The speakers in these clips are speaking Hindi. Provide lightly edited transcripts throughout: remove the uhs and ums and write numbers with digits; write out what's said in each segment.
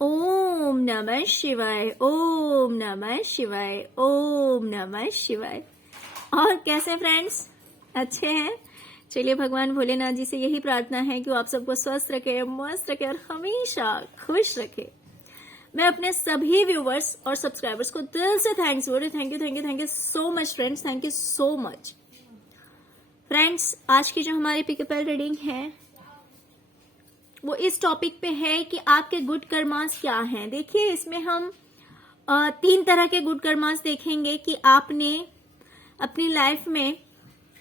ओम नमः शिवाय, ओम नमः शिवाय, ओम नमः शिवाय। और कैसे फ्रेंड्स, अच्छे हैं? चलिए भगवान भोलेनाथ जी से यही प्रार्थना है कि वो आप सबको स्वस्थ रखे, मस्त रखे और हमेशा खुश रखे। मैं अपने सभी व्यूवर्स और सब्सक्राइबर्स को दिल से थैंक्स बोल रही हूँ। Thank you so much friends, thank you so much friends. आज की जो हमारी पिकअपल रीडिंग है वो इस टॉपिक पे है कि आपके गुड कर्मास क्या हैं। देखिए, इसमें हम 3 तरह के गुड कर्मास देखेंगे कि आपने अपनी लाइफ में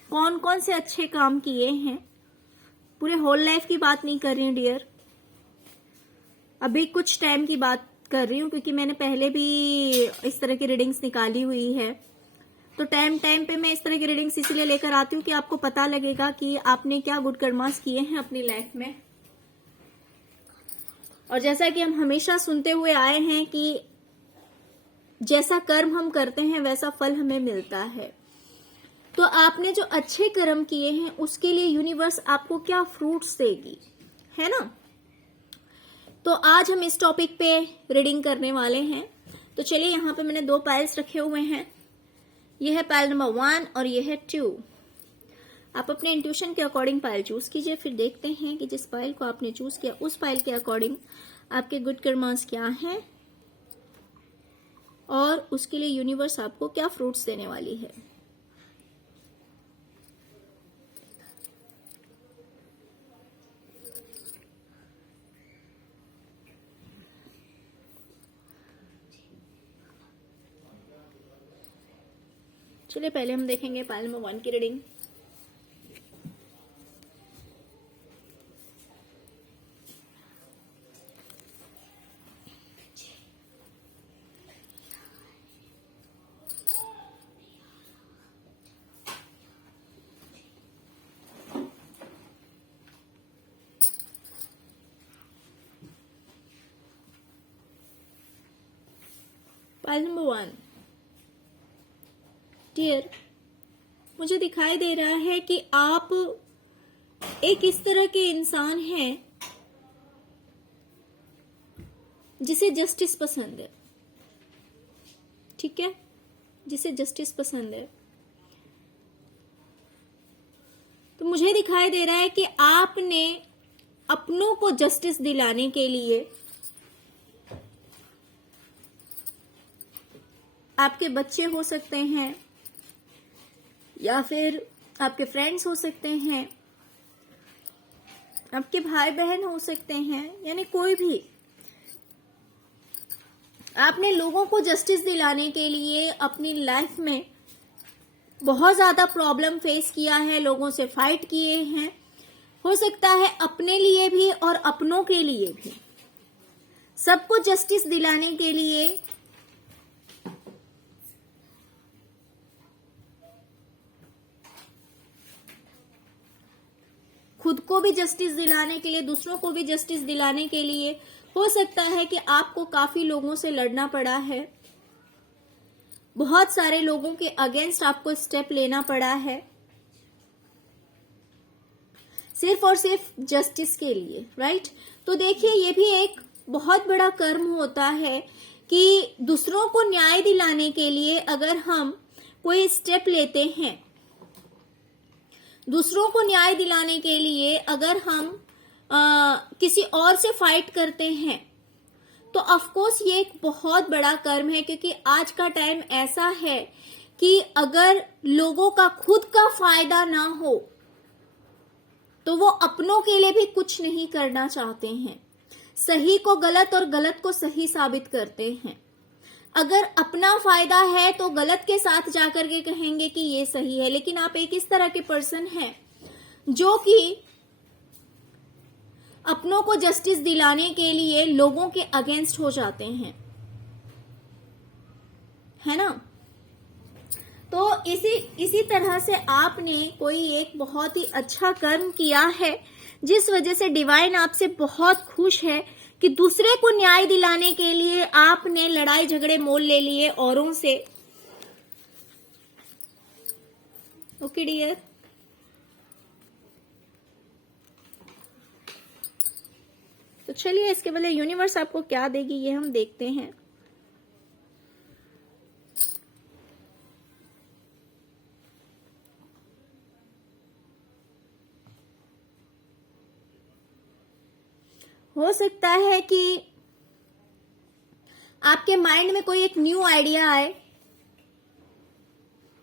कौन कौन से अच्छे काम किए हैं। पूरे होल लाइफ की बात नहीं कर रही हूँ डियर, अभी कुछ टाइम की बात कर रही हूँ, क्योंकि मैंने पहले भी इस तरह की रीडिंग्स निकाली हुई है। तो टाइम टाइम पे मैं इस तरह की रीडिंग्स इसलिए लेकर आती हूँ कि आपको पता लगेगा कि आपने क्या गुड कर्मास किए हैं अपनी लाइफ में। और जैसा कि हम हमेशा सुनते हुए आए हैं कि जैसा कर्म हम करते हैं वैसा फल हमें मिलता है। तो आपने जो अच्छे कर्म किए हैं उसके लिए यूनिवर्स आपको क्या फ्रूट्स देगी, है ना। तो आज हम इस टॉपिक पे रीडिंग करने वाले हैं। तो चलिए, यहाँ पे मैंने 2 पाइल्स रखे हुए हैं। ये है पाइल नंबर 1 और ये है 2। आप अपने इंट्यूशन के अकॉर्डिंग पाइल चूज कीजिए, फिर देखते हैं कि जिस पाइल को आपने चूज किया उस पाइल के अकॉर्डिंग आपके गुड कर्मास क्या हैं और उसके लिए यूनिवर्स आपको क्या फ्रूट्स देने वाली है। चलिए, पहले हम देखेंगे पाइल नंबर 1 की रीडिंग। पाइल नंबर 1 डियर, मुझे दिखाई दे रहा है कि आप एक इस तरह के इंसान हैं जिसे जस्टिस पसंद है, ठीक है, जिसे जस्टिस पसंद है। तो मुझे दिखाई दे रहा है कि आपने अपनों को जस्टिस दिलाने के लिए आपके बच्चे हो सकते हैं या फिर आपके फ्रेंड्स हो सकते हैं, आपके भाई बहन हो सकते हैं, यानी कोई भी, आपने लोगों को जस्टिस दिलाने के लिए अपनी लाइफ में बहुत ज्यादा प्रॉब्लम फेस किया है, लोगों से फाइट किए हैं, हो सकता है अपने लिए भी और अपनों के लिए भी। सबको जस्टिस दिलाने के लिए खुद को भी जस्टिस दिलाने के लिए, दूसरों को भी जस्टिस दिलाने के लिए हो सकता है कि आपको काफी लोगों से लड़ना पड़ा है, बहुत सारे लोगों के अगेंस्ट आपको स्टेप लेना पड़ा है, सिर्फ और सिर्फ जस्टिस के लिए, राइट। तो देखिए, ये भी एक बहुत बड़ा कर्म होता है कि दूसरों को न्याय दिलाने के लिए अगर हम कोई स्टेप लेते हैं, दूसरों को न्याय दिलाने के लिए अगर हम किसी और से फाइट करते हैं, तो ऑफ कोर्स ये एक बहुत बड़ा कर्म है। क्योंकि आज का टाइम ऐसा है कि अगर लोगों का खुद का फायदा ना हो तो वो अपनों के लिए भी कुछ नहीं करना चाहते हैं, सही को गलत और गलत को सही साबित करते हैं। अगर अपना फायदा है तो गलत के साथ जाकर के कहेंगे कि ये सही है, लेकिन आप एक इस तरह के पर्सन हैं जो कि अपनों को जस्टिस दिलाने के लिए लोगों के अगेंस्ट हो जाते हैं, है ना। तो इसी तरह से आपने कोई एक बहुत ही अच्छा कर्म किया है जिस वजह से डिवाइन आपसे बहुत खुश है कि दूसरे को न्याय दिलाने के लिए आपने लड़ाई झगड़े मोल ले लिए औरों से। ओके डियर, तो तो चलिए इसके बदले यूनिवर्स आपको क्या देगी ये हम देखते हैं। हो सकता है कि आपके माइंड में कोई एक न्यू आइडिया आए,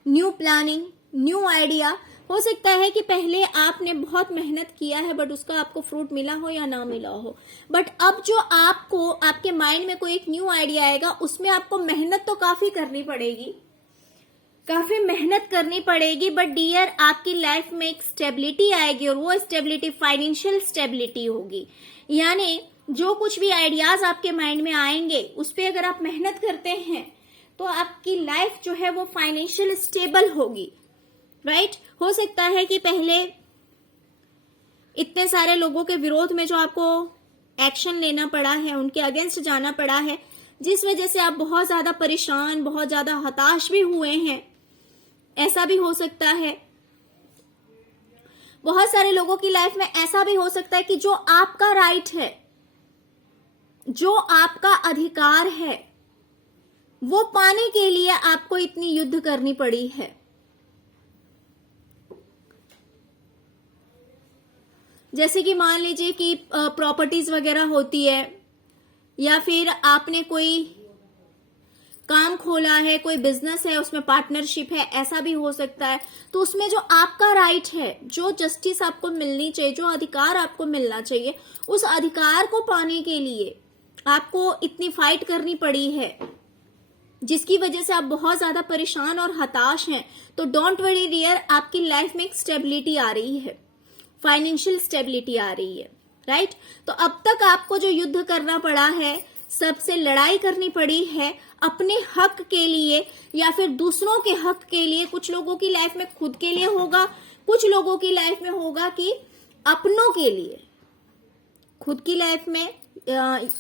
न्यू प्लानिंग, न्यू आइडिया। हो सकता है कि पहले आपने बहुत मेहनत किया है बट उसका आपको फ्रूट मिला हो या ना मिला हो, बट अब जो आपको आपके माइंड में कोई एक न्यू आइडिया आएगा उसमें आपको मेहनत तो काफी करनी पड़ेगी, काफी मेहनत करनी पड़ेगी, बट डियर आपकी लाइफ में एक स्टेबिलिटी आएगी और वो स्टेबिलिटी फाइनेंशियल स्टेबिलिटी होगी। यानी जो कुछ भी आइडियाज आपके माइंड में आएंगे उस पर अगर आप मेहनत करते हैं तो आपकी लाइफ जो है वो फाइनेंशियल स्टेबल होगी, राइट। हो सकता है कि पहले इतने सारे लोगों के विरोध में जो आपको एक्शन लेना पड़ा है, उनके अगेंस्ट जाना पड़ा है, जिस वजह से आप बहुत ज्यादा परेशान, बहुत ज्यादा हताश भी हुए हैं, ऐसा भी हो सकता है। बहुत सारे लोगों की लाइफ में ऐसा भी हो सकता है कि जो आपका राइट है, जो आपका अधिकार है, वो पाने के लिए आपको इतनी युद्ध करनी पड़ी है। जैसे कि मान लीजिए कि प्रॉपर्टीज वगैरह होती है, या फिर आपने कोई काम खोला है, कोई बिजनेस है, उसमें पार्टनरशिप है, ऐसा भी हो सकता है। तो उसमें जो आपका राइट है, जो जस्टिस आपको मिलनी चाहिए, जो अधिकार आपको मिलना चाहिए, उस अधिकार को पाने के लिए आपको इतनी फाइट करनी पड़ी है, जिसकी वजह से आप बहुत ज्यादा परेशान और हताश हैं। तो डोंट वरी डियर, आपकी लाइफ में एक स्टेबिलिटी आ रही है, फाइनेंशियल स्टेबिलिटी आ रही है, राइट। तो अब तक आपको जो युद्ध करना पड़ा है, सबसे लड़ाई करनी पड़ी है अपने हक के लिए या फिर दूसरों के हक के लिए। कुछ लोगों की लाइफ में खुद के लिए होगा, कुछ लोगों की लाइफ में होगा कि अपनों के लिए। खुद की लाइफ में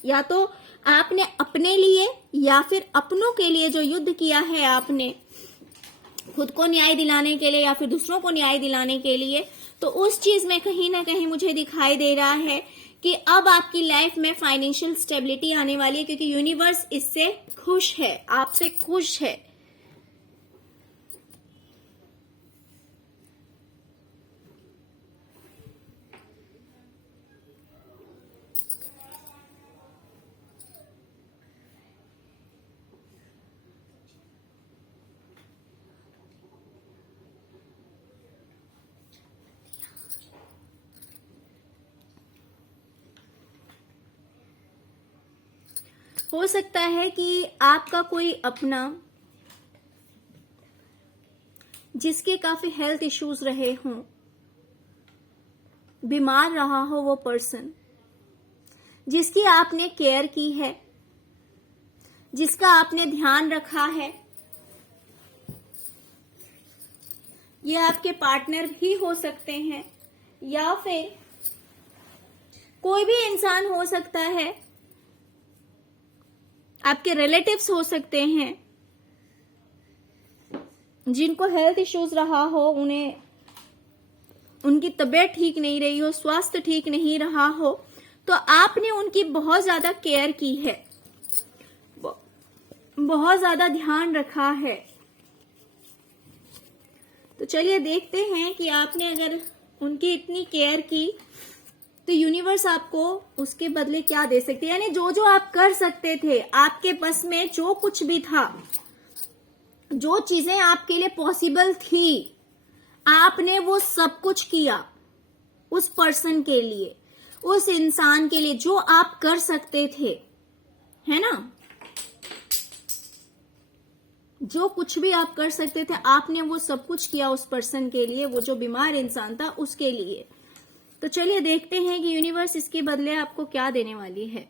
या तो आपने अपने लिए या फिर अपनों के लिए जो युद्ध किया है आपने, खुद को न्याय दिलाने के लिए या फिर दूसरों को न्याय दिलाने के लिए, तो उस चीज में कहीं ना कहीं मुझे दिखाई दे रहा है कि अब आपकी लाइफ में फाइनेंशियल स्टेबिलिटी आने वाली है, क्योंकि यूनिवर्स इससे खुश है, आपसे खुश है। हो सकता है कि आपका कोई अपना जिसके काफी हेल्थ इश्यूज रहे हों, बीमार रहा हो, वो पर्सन जिसकी आपने केयर की है, जिसका आपने ध्यान रखा है, ये आपके पार्टनर भी हो सकते हैं या फिर कोई भी इंसान हो सकता है, आपके रिलेटिव्स हो सकते हैं, जिनको हेल्थ इश्यूज रहा हो, उन्हें उनकी तबीयत ठीक नहीं रही हो, स्वास्थ्य ठीक नहीं रहा हो, तो आपने उनकी बहुत ज्यादा केयर की है, बहुत ज्यादा ध्यान रखा है। तो चलिए देखते हैं कि आपने अगर उनकी इतनी केयर की तो यूनिवर्स आपको उसके बदले क्या दे सकती है। यानी जो जो आप कर सकते थे, आपके बस में जो कुछ भी था, जो चीजें आपके लिए पॉसिबल थी, आपने वो सब कुछ किया उस पर्सन के लिए, उस इंसान के लिए, जो आप कर सकते थे, है ना। जो कुछ भी आप कर सकते थे आपने वो सब कुछ किया उस पर्सन के लिए, वो जो बीमार इंसान था उसके लिए। तो चलिए देखते हैं कि यूनिवर्स इसके बदले आपको क्या देने वाली है।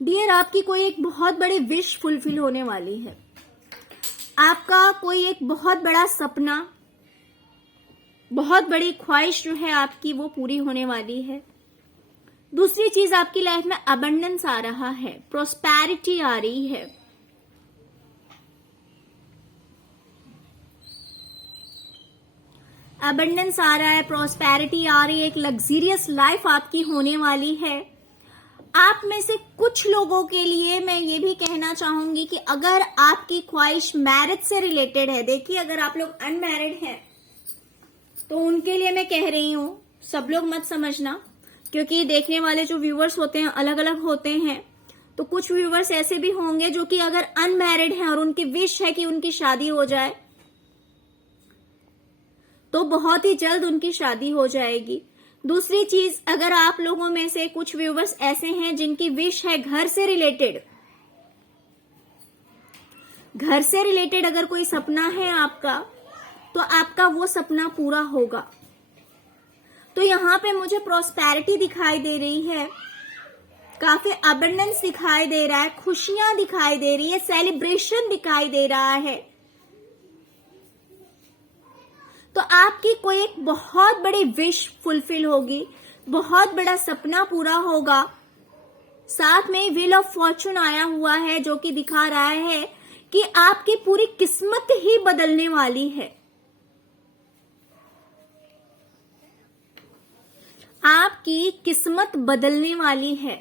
डियर, आपकी कोई एक बहुत बड़ी विश फुलफिल होने वाली है। आपका कोई एक बहुत बड़ा सपना बहुत बड़ी ख्वाहिश जो है आपकी वो पूरी होने वाली है। दूसरी चीज, आपकी लाइफ में अबंडेंस आ रहा है, प्रोस्पेरिटी आ रही है। अबंडेंस आ रहा है, प्रोस्पेरिटी आ रही है, एक लग्जरियस लाइफ आपकी होने वाली है। आप में से कुछ लोगों के लिए मैं ये भी कहना चाहूंगी कि अगर आपकी ख्वाहिश मैरिज से रिलेटेड है, देखिए अगर आप लोग अनमैरिड हैं तो उनके लिए मैं कह रही हूं, सब लोग मत समझना, क्योंकि देखने वाले जो व्यूअर्स होते हैं अलग अलग होते हैं। तो कुछ व्यूअर्स ऐसे भी होंगे जो कि अगर अनमैरिड हैं और उनकी विश है कि उनकी शादी हो जाए, तो बहुत ही जल्द उनकी शादी हो जाएगी। दूसरी चीज, अगर आप लोगों में से कुछ व्यूअर्स ऐसे हैं जिनकी विश है घर से रिलेटेड, घर से रिलेटेड अगर कोई सपना है आपका, तो आपका वो सपना पूरा होगा। तो यहां पे मुझे प्रॉस्पेरिटी दिखाई दे रही है, काफी अबंडेंस दिखाई दे रहा है, खुशियां दिखाई दे रही है, सेलिब्रेशन दिखाई दे रहा है। तो आपकी कोई एक बहुत बड़ी विश फुलफिल होगी, बहुत बड़ा सपना पूरा होगा। साथ में व्हील ऑफ फॉर्चून आया हुआ है जो कि दिखा रहा है कि आपकी पूरी किस्मत ही बदलने वाली है। आपकी किस्मत बदलने वाली है,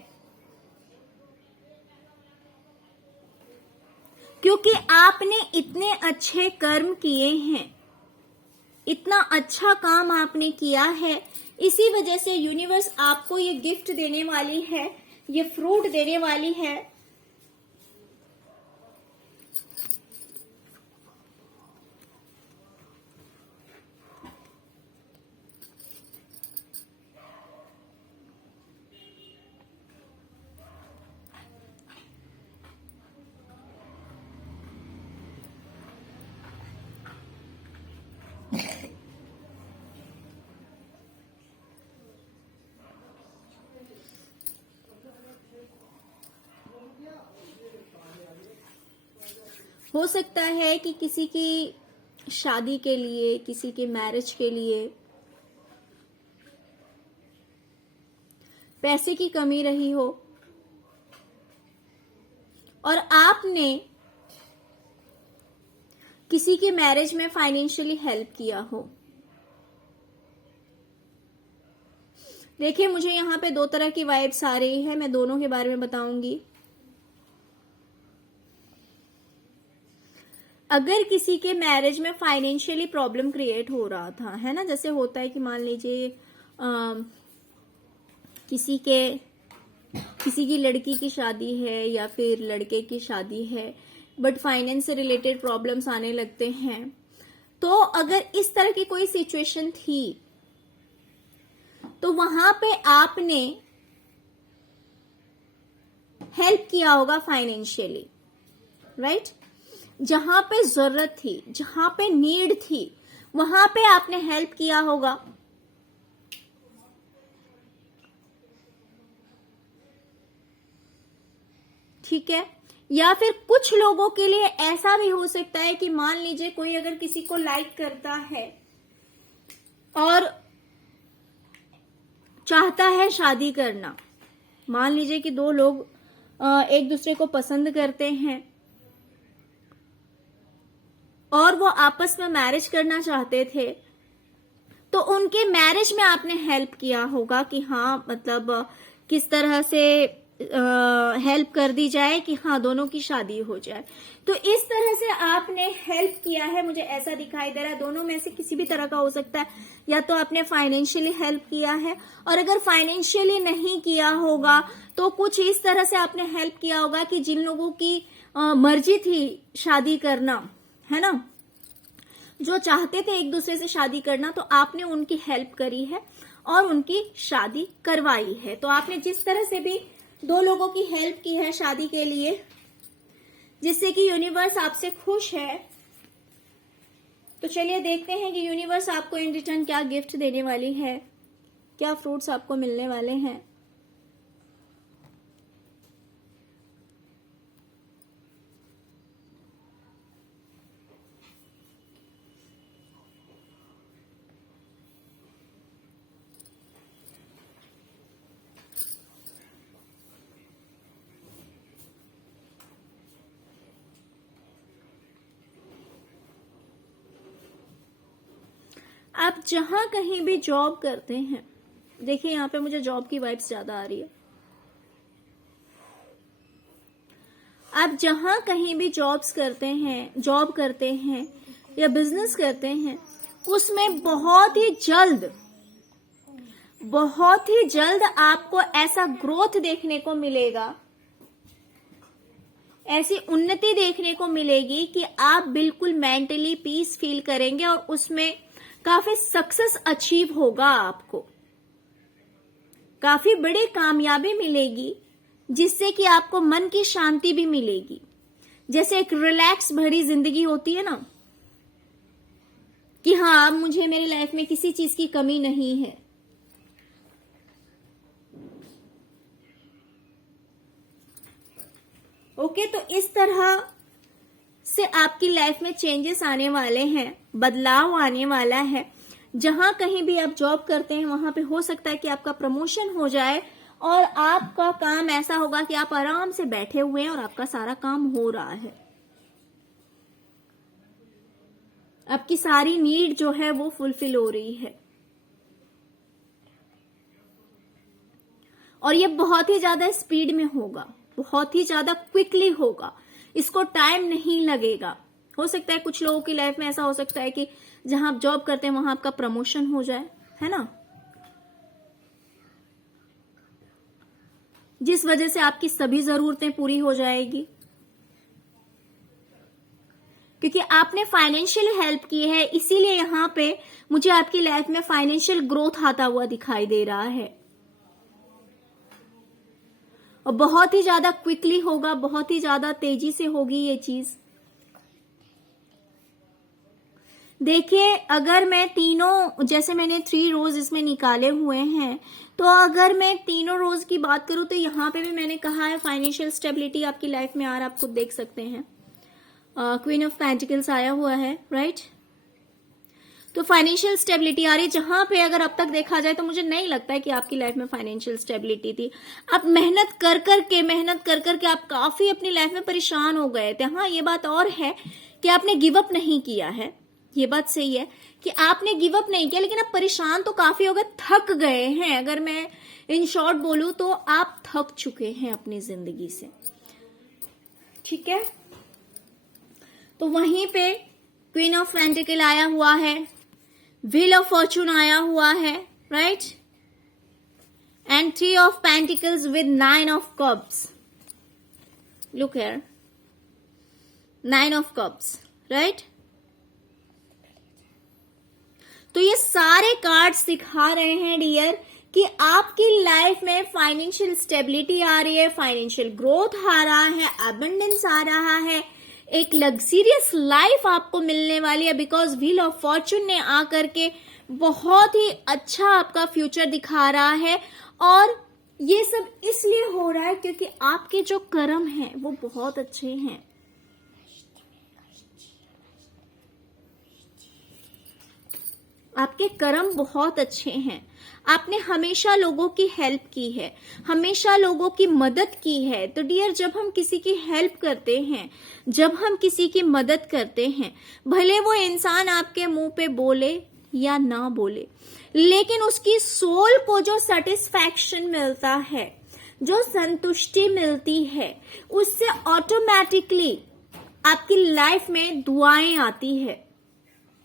क्योंकि आपने इतने अच्छे कर्म किए हैं, इतना अच्छा काम आपने किया है। इसी वजह से यूनिवर्स आपको ये गिफ्ट देने वाली है, ये फ्रूट देने वाली है। हो सकता है कि किसी की शादी के लिए, किसी के मैरिज के लिए पैसे की कमी रही हो और आपने किसी के मैरिज में फाइनेंशियली हेल्प किया हो। देखिए, मुझे यहाँ पे दो तरह की वाइब्स आ रही है, मैं दोनों के बारे में बताऊंगी। अगर किसी के मैरिज में फाइनेंशियली प्रॉब्लम क्रिएट हो रहा था, है ना, जैसे होता है कि मान लीजिए किसी की लड़की की शादी है या फिर लड़के की शादी है, बट फाइनेंस से रिलेटेड प्रॉब्लम्स आने लगते हैं। तो अगर इस तरह की कोई सिचुएशन थी तो वहां पे आपने हेल्प किया होगा फाइनेंशियली, राइट? जहां पे जरूरत थी, जहां पे नीड थी, वहां पे आपने हेल्प किया होगा। ठीक है? या फिर कुछ लोगों के लिए ऐसा भी हो सकता है कि मान लीजिए कोई अगर किसी को लाइक करता है और चाहता है शादी करना, मान लीजिए कि दो लोग एक दूसरे को पसंद करते हैं और वो आपस में मैरिज करना चाहते थे, तो उनके मैरिज में आपने हेल्प किया होगा कि हाँ, मतलब किस तरह से हेल्प कर दी जाए कि हाँ दोनों की शादी हो जाए। तो इस तरह से आपने हेल्प किया है, मुझे ऐसा दिखाई दे रहा है। दोनों में से किसी भी तरह का हो सकता है, या तो आपने फाइनेंशियली हेल्प किया है, और अगर फाइनेंशियली नहीं किया होगा तो कुछ इस तरह से आपने हेल्प किया होगा कि जिन लोगों की मर्जी थी शादी करना, है ना, जो चाहते थे एक दूसरे से शादी करना, तो आपने उनकी हेल्प करी है और उनकी शादी करवाई है। तो आपने जिस तरह से भी दो लोगों की हेल्प की है शादी के लिए, जिससे कि यूनिवर्स आपसे खुश है। तो चलिए देखते हैं कि यूनिवर्स आपको इन रिटर्न क्या गिफ्ट देने वाली है, क्या फ्रूट्स आपको मिलने वाले हैं। आप जहां कहीं भी जॉब करते हैं, देखिए यहाँ पे मुझे जॉब की वाइब्स ज्यादा आ रही है। आप जहां कहीं भी जॉब करते हैं या बिजनेस करते हैं, उसमें बहुत ही जल्द आपको ऐसा ग्रोथ देखने को मिलेगा, ऐसी उन्नति देखने को मिलेगी कि आप बिल्कुल मेंटली पीस फील करेंगे और उसमें काफी सक्सेस अचीव होगा, आपको काफी बड़ी कामयाबी मिलेगी, जिससे कि आपको मन की शांति भी मिलेगी। जैसे एक रिलैक्स भरी जिंदगी होती है ना, कि हाँ अब मुझे मेरी लाइफ में किसी चीज की कमी नहीं है। ओके, तो इस तरह से आपकी लाइफ में चेंजेस आने वाले हैं, बदलाव आने वाला है। जहां कहीं भी आप जॉब करते हैं वहां पे हो सकता है कि आपका प्रमोशन हो जाए और आपका काम ऐसा होगा कि आप आराम से बैठे हुए हैं और आपका सारा काम हो रहा है, आपकी सारी नीड जो है वो फुलफिल हो रही है। और ये बहुत ही ज्यादा स्पीड में होगा, बहुत ही ज्यादा क्विकली होगा, इसको टाइम नहीं लगेगा। हो सकता है कुछ लोगों की लाइफ में ऐसा हो सकता है कि जहां आप जॉब करते हैं वहां आपका प्रमोशन हो जाए, है ना, जिस वजह से आपकी सभी जरूरतें पूरी हो जाएगी, क्योंकि आपने फाइनेंशियल हेल्प की है। इसीलिए यहां पे मुझे आपकी लाइफ में फाइनेंशियल ग्रोथ आता हुआ दिखाई दे रहा है, और बहुत ही ज्यादा क्विकली होगा, बहुत ही ज्यादा तेजी से होगी ये चीज। देखिए, अगर मैं तीनों, जैसे मैंने 3 रोज इसमें निकाले हुए हैं, तो अगर मैं तीनों रोज की बात करूं तो यहाँ पे भी मैंने कहा है फाइनेंशियल स्टेबिलिटी आपकी लाइफ में आ रहा है, आप खुद देख सकते हैं। क्वीन ऑफ पेंटिकल्स आया हुआ है, राइट। तो फाइनेंशियल स्टेबिलिटी आ रही है, जहां पे अगर अब तक देखा जाए तो मुझे नहीं लगता है कि आपकी लाइफ में फाइनेंशियल स्टेबिलिटी थी। आप मेहनत कर करके आप काफी अपनी लाइफ में परेशान हो गए थे। हाँ, ये बात और है कि आपने गिव अप नहीं किया है, ये बात सही है कि आपने गिव अप नहीं किया, लेकिन आप परेशान तो काफी हो गए, थक गए हैं। अगर मैं इन शॉर्ट बोलूं तो आप थक चुके हैं अपनी जिंदगी से, ठीक है। तो वहीं पे क्वीन ऑफ पेंटिकल आया हुआ है, व्हील ऑफ फॉर्चून आया हुआ है, right, and 3 of pentacles with 9 of cups. Look here, 9 of cups, right. तो ये सारे कार्ड्स दिखा रहे हैं डियर कि आपकी लाइफ में फाइनेंशियल स्टेबिलिटी आ रही है, फाइनेंशियल ग्रोथ आ रहा है, अबंडेंस आ रहा है, एक लग्जरियस लाइफ आपको मिलने वाली है, बिकॉज व्हील ऑफ फॉर्चून ने आकर के बहुत ही अच्छा आपका फ्यूचर दिखा रहा है। और ये सब इसलिए हो रहा है क्योंकि आपके जो कर्म हैं वो बहुत अच्छे हैं। आपके कर्म बहुत अच्छे हैं, आपने हमेशा लोगों की हेल्प की है, हमेशा लोगों की मदद की है। तो डियर, जब हम किसी की हेल्प करते हैं, जब हम किसी की मदद करते हैं, भले वो इंसान आपके मुंह पे बोले या ना बोले, लेकिन उसकी सोल को जो सेटिस्फैक्शन मिलता है, जो संतुष्टि मिलती है, उससे ऑटोमेटिकली आपकी लाइफ में दुआएं आती है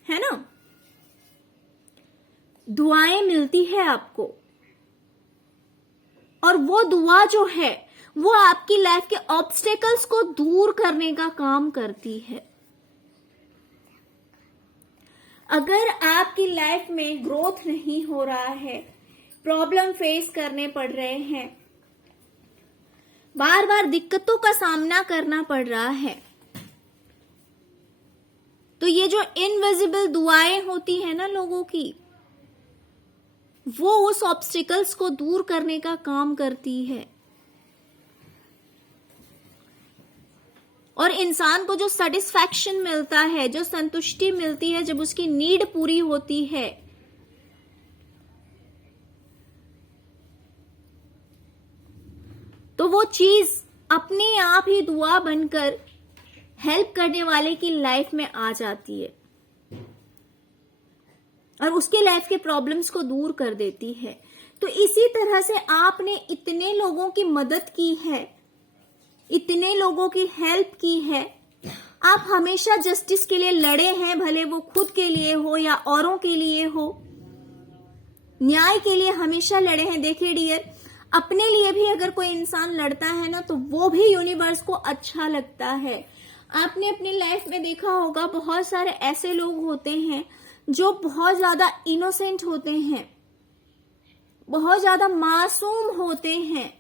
ना, दुआएं मिलती है आपको। और वो दुआ जो है वो आपकी लाइफ के ऑब्स्टेकल्स को दूर करने का काम करती है। अगर आपकी लाइफ में ग्रोथ नहीं हो रहा है, प्रॉब्लम फेस करने पड़ रहे हैं, बार बार दिक्कतों का सामना करना पड़ रहा है, तो ये जो इनविजिबल दुआएं होती है ना लोगों की, वो उस ऑब्स्टिकल्स को दूर करने का काम करती है। और इंसान को जो सेटिस्फैक्शन मिलता है, जो संतुष्टि मिलती है जब उसकी नीड पूरी होती है, तो वो चीज अपने आप ही दुआ बनकर हेल्प करने वाले की लाइफ में आ जाती है। और उसके लाइफ के प्रॉब्लम्स को दूर कर देती है। तो इसी तरह से आपने इतने लोगों की मदद की है, इतने लोगों की हेल्प की है। आप हमेशा जस्टिस के लिए लड़े हैं, भले वो खुद के लिए हो या औरों के लिए हो, न्याय के लिए हमेशा लड़े हैं। देखिए डियर, अपने लिए भी अगर कोई इंसान लड़ता है ना, तो वो भी यूनिवर्स को अच्छा लगता है। आपने अपनी लाइफ में देखा होगा, बहुत सारे ऐसे लोग होते हैं जो बहुत ज्यादा इनोसेंट होते हैं, बहुत ज्यादा मासूम होते हैं,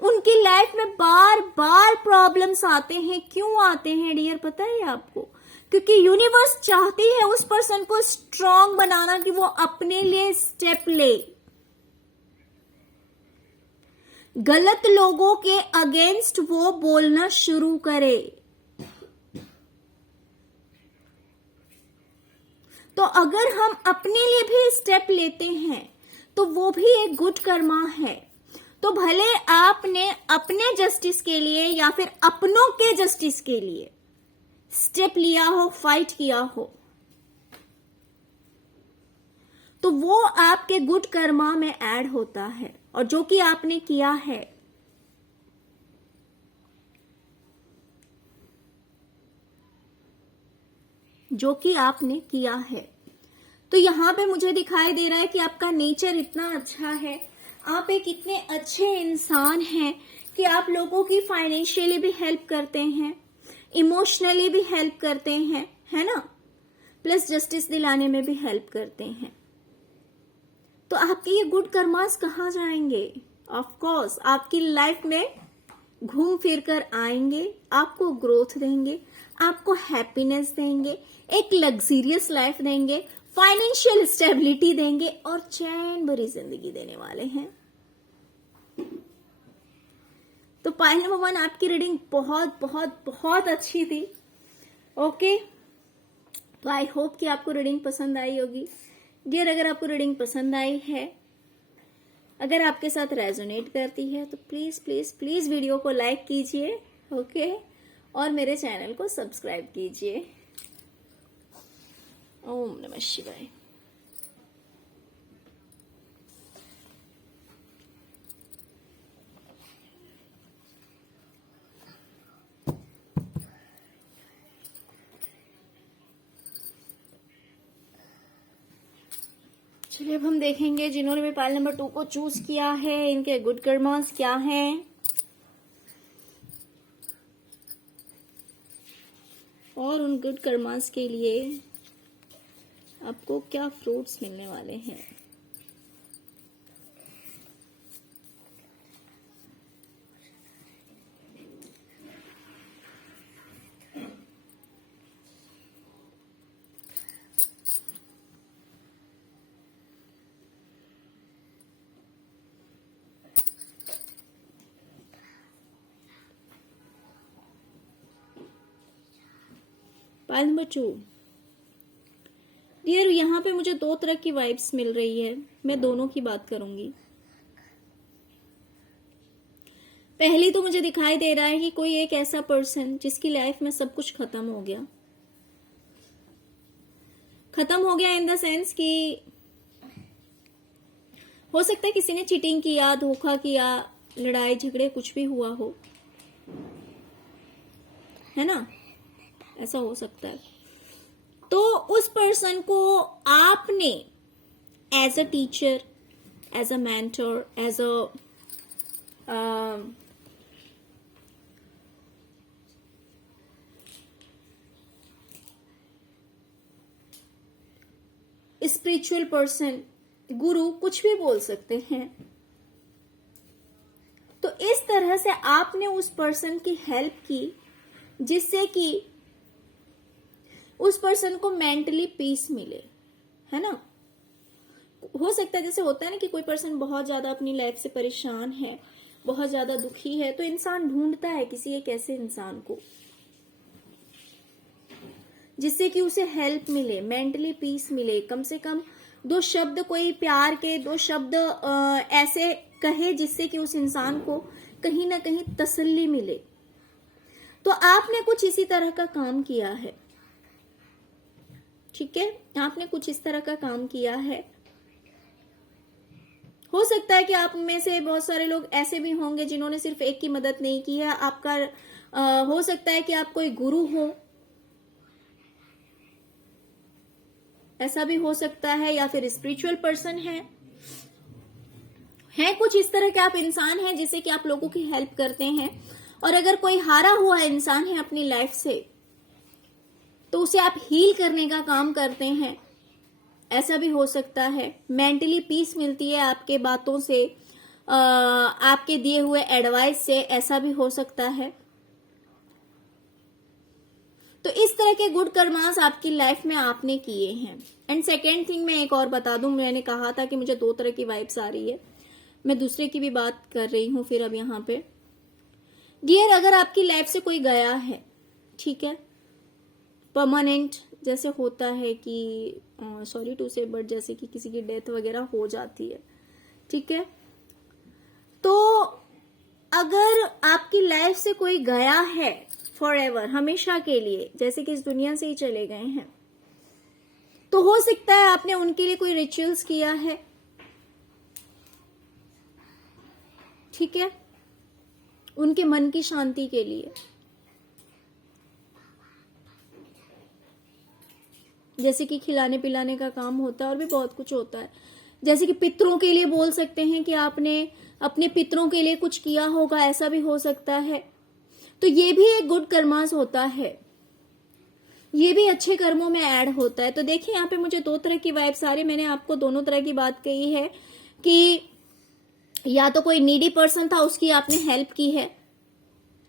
उनकी लाइफ में बार बार प्रॉब्लम्स आते हैं। क्यों आते हैं डियर, पता है आपको? क्योंकि यूनिवर्स चाहती है उस पर्सन को स्ट्रांग बनाना, कि वो अपने लिए स्टेप ले, गलत लोगों के अगेंस्ट वो बोलना शुरू करे। तो अगर हम अपने लिए भी स्टेप लेते हैं तो वो भी एक गुड कर्मा है। तो भले आपने अपने जस्टिस के लिए या फिर अपनों के जस्टिस के लिए स्टेप लिया हो, फाइट किया हो, तो वो आपके गुड कर्मा में ऐड होता है। और जो कि आपने किया है, जो कि आपने किया है, तो यहां पे मुझे दिखाई दे रहा है कि आपका नेचर इतना अच्छा है, आप एक इतने अच्छे इंसान हैं कि आप लोगों की फाइनेंशियली भी हेल्प करते हैं, इमोशनली भी हेल्प करते हैं, है ना, प्लस जस्टिस दिलाने में भी हेल्प करते हैं। तो आपके ये गुड कर्मास कहाँ जाएंगे? ऑफ कोर्स आपकी लाइफ में घूम फिर कर आएंगे, आपको ग्रोथ देंगे, आपको हैप्पीनेस देंगे, एक लग्जरियस लाइफ देंगे, फाइनेंशियल स्टेबिलिटी देंगे और चैन भरी जिंदगी देने वाले हैं। तो पाइल नंबर 1, आपकी रीडिंग बहुत बहुत बहुत अच्छी थी। ओके, तो आई होप कि आपको रीडिंग पसंद आई होगी। डियर, अगर आपको रीडिंग पसंद आई है, अगर आपके साथ रेजोनेट करती है, तो प्लीज प्लीज प्लीज वीडियो को लाइक कीजिए, ओके, और मेरे चैनल को सब्सक्राइब कीजिए। ओम नमः शिवाय। चलिए अब हम देखेंगे जिन्होंने भी पाइल नंबर 2 को चूज किया है, इनके गुड कर्मास क्या हैं और उन गुड कर्मास के लिए आपको क्या फ्रूट्स मिलने वाले हैं। पाइल नंबर 2, डियर, यहाँ पे मुझे 2 तरह की वाइब्स मिल रही है, मैं दोनों की बात करूंगी। पहली तो मुझे दिखाई दे रहा है कि कोई एक ऐसा पर्सन जिसकी लाइफ में सब कुछ खत्म हो गया। खत्म हो गया इन द सेंस कि हो सकता है किसी ने चीटिंग किया, धोखा किया, लड़ाई झगड़े कुछ भी हुआ हो, है ना, ऐसा हो सकता है। तो उस पर्सन को आपने as a teacher, as a mentor, as a spiritual person, guru, कुछ भी बोल सकते हैं। तो इस तरह से आपने उस पर्सन की हेल्प की, जिससे कि उस पर्सन को मेंटली पीस मिले, है ना। हो सकता है जैसे होता है ना कि कोई पर्सन बहुत ज्यादा अपनी लाइफ से परेशान है, बहुत ज्यादा दुखी है, तो इंसान ढूंढता है किसी एक ऐसे इंसान को जिससे कि उसे हेल्प मिले, मेंटली पीस मिले, कम से कम 2 शब्द, कोई प्यार के 2 शब्द ऐसे कहे जिससे कि उस इंसान को कहीं ना कहीं तसल्ली मिले। तो आपने कुछ इसी तरह का काम किया है। ठीक है, आपने कुछ इस तरह का काम किया है। हो सकता है कि आप में से बहुत सारे लोग ऐसे भी होंगे जिन्होंने सिर्फ एक की मदद नहीं की है। आपका हो सकता है कि आप कोई गुरु हो, ऐसा भी हो सकता है, या फिर स्पिरिचुअल पर्सन है कुछ इस तरह के आप इंसान हैं जिससे कि आप लोगों की हेल्प करते हैं। और अगर कोई हारा हुआ इंसान है अपनी लाइफ से तो उसे आप हील करने का काम करते हैं, ऐसा भी हो सकता है। मेंटली पीस मिलती है आपके बातों से, आपके दिए हुए एडवाइस से, ऐसा भी हो सकता है। तो इस तरह के गुड कर्मास आपकी लाइफ में आपने किए हैं। एंड सेकेंड थिंग मैं एक और बता दूं, मैंने कहा था कि मुझे 2 तरह की वाइब्स आ रही है, मैं दूसरे की भी बात कर रही हूं फिर अब यहाँ पे। डियर, अगर आपकी लाइफ से कोई गया है, ठीक है, परमानेंट जैसे होता है कि सॉरी टू से, बट जैसे कि किसी की डेथ वगैरह हो जाती है, ठीक है, तो अगर आपकी लाइफ से कोई गया है फॉर एवर, हमेशा के लिए, जैसे कि इस दुनिया से ही चले गए हैं, तो हो सकता है आपने उनके लिए कोई रिचुअल्स किया है, ठीक है, उनके मन की शांति के लिए। जैसे कि खिलाने पिलाने का काम होता है और भी बहुत कुछ होता है। जैसे कि पितरों के लिए बोल सकते हैं कि आपने अपने पितरों के लिए कुछ किया होगा, ऐसा भी हो सकता है। तो ये भी एक गुड कर्मास होता है, ये भी अच्छे कर्मों में ऐड होता है। तो देखिए यहाँ पे मुझे 2 तरह की वाइब्स आ रही। मैंने आपको दोनों तरह की बात कही है कि या तो कोई नीडी पर्सन था, उसकी आपने हेल्प की है,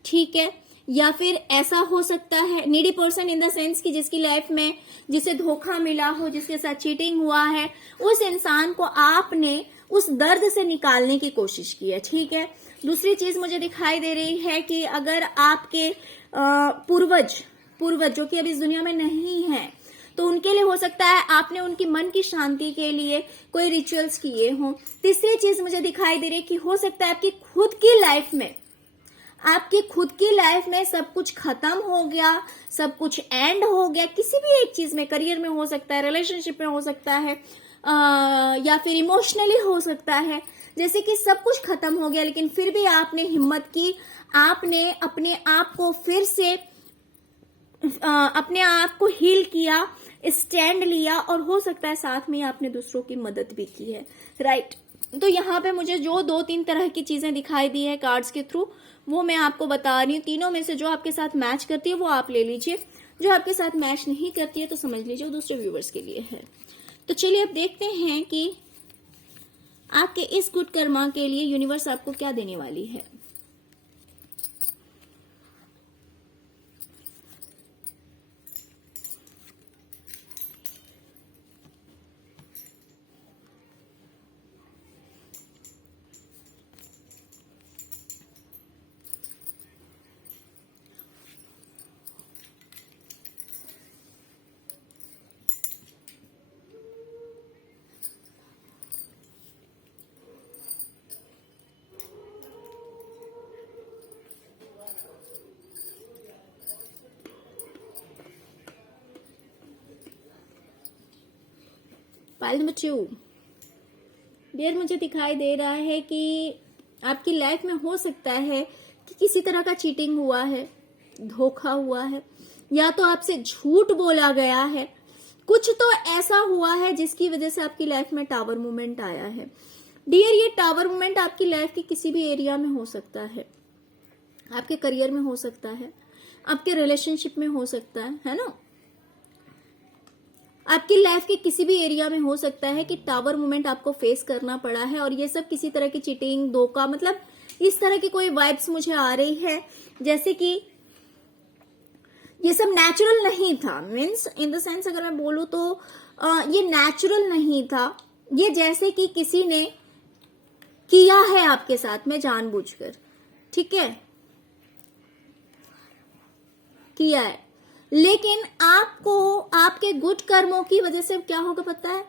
ठीक है, या फिर ऐसा हो सकता है needy person in the sense कि जिसकी लाइफ में जिसे धोखा मिला हो, जिसके साथ चीटिंग हुआ है, उस इंसान को आपने उस दर्द से निकालने की कोशिश की है, ठीक है। दूसरी चीज मुझे दिखाई दे रही है कि अगर आपके पूर्वज जो कि अभी इस दुनिया में नहीं है, तो उनके लिए हो सकता है आपने उनकी मन की शांति के लिए कोई रिचुअल्स किए हों। तीसरी चीज मुझे दिखाई दे रही है कि हो सकता है आपकी खुद की लाइफ में सब कुछ खत्म हो गया, सब कुछ एंड हो गया, किसी भी एक चीज में, करियर में हो सकता है, रिलेशनशिप में हो सकता है, या फिर इमोशनली हो सकता है, जैसे कि सब कुछ खत्म हो गया, लेकिन फिर भी आपने हिम्मत की, आपने अपने आप को फिर से अपने आप को हील किया, स्टैंड लिया, और हो सकता है साथ में आपने दूसरों की मदद भी की है, राइट। तो यहाँ पे मुझे जो 2-3 तरह की चीजें दिखाई दी है कार्ड्स के थ्रू, वो मैं आपको बता रही हूँ। तीनों में से जो आपके साथ मैच करती है वो आप ले लीजिए, जो आपके साथ मैच नहीं करती है तो समझ लीजिए वो दूसरे व्यूवर्स के लिए है। तो चलिए अब देखते हैं कि आपके इस गुड कर्मा के लिए यूनिवर्स आपको क्या देने वाली है। पाइल नंबर 2 डियर, मुझे दिखाई दे रहा है कि आपकी लाइफ में हो सकता है कि किसी तरह का चीटिंग हुआ है, धोखा हुआ है, या तो आपसे झूठ बोला गया है, कुछ तो ऐसा हुआ है जिसकी वजह से आपकी लाइफ में टावर मूवमेंट आया है। डियर, ये टावर मूवमेंट आपकी लाइफ के किसी भी एरिया में हो सकता है, आपके करियर में हो सकता है, आपके रिलेशनशिप में हो सकता है ना, आपकी लाइफ के किसी भी एरिया में हो सकता है कि टावर मूवमेंट आपको फेस करना पड़ा है। और ये सब किसी तरह की चीटिंग, धोखा, मतलब इस तरह की कोई वाइब्स मुझे आ रही है, जैसे कि ये सब नेचुरल नहीं था। मीन्स इन द सेंस अगर मैं बोलूं तो ये नेचुरल नहीं था, ये जैसे कि किसी ने किया है आपके साथ में जानबूझकर, ठीक है, किया है। लेकिन आपको आपके गुड कर्मों की वजह से क्या होगा पता है,